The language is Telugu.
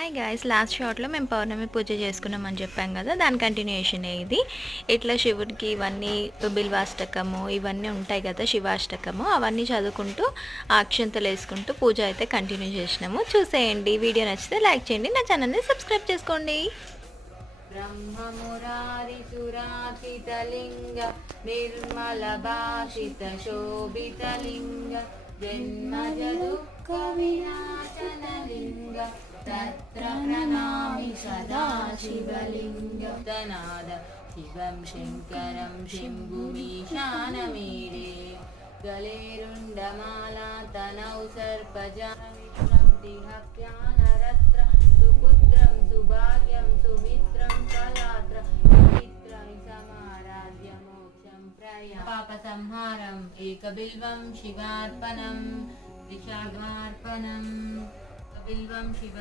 హాయ్ గాయ్స్, లాస్ట్ షార్ట్లో మేము పౌర్ణమి పూజ చేసుకున్నామని చెప్పాం కదా, దాని కంటిన్యూషనే ఇది. ఇట్లా శివుడికి ఇవన్నీ బిల్వాష్టకము ఇవన్నీ ఉంటాయి కదా, శివాష్టకము అవన్నీ చదువుకుంటూ అక్షంతలు వేసుకుంటూ పూజ అయితే కంటిన్యూ చేసినాము. చూసేయండి, వీడియో నచ్చితే లైక్ చేయండి, నా ఛానల్ని సబ్స్క్రైబ్ చేసుకోండి. బ్రహ్మమురారిసురాకితలింగ నిర్మల భాషిత శోభితలింగ జన్మజ దుఃఖ వినాశనలింగ తత్ర ప్రణామి సదా శివలింగ తనాద శివం శంకరం శంభుమీశానమీడే గలేరుండమాలా తనౌ సర్పజామిత్రం తిహప్యానరత్ర సుపుత్రం సుభాగ్యం సుమిత్రం కళాత్ర సుమిత్రం సమారాధ్య మోక్షం ప్రయ పాప సంహారం ఏకబిల్వం శివార్పణం దిశార్పణం బిల్వం శివ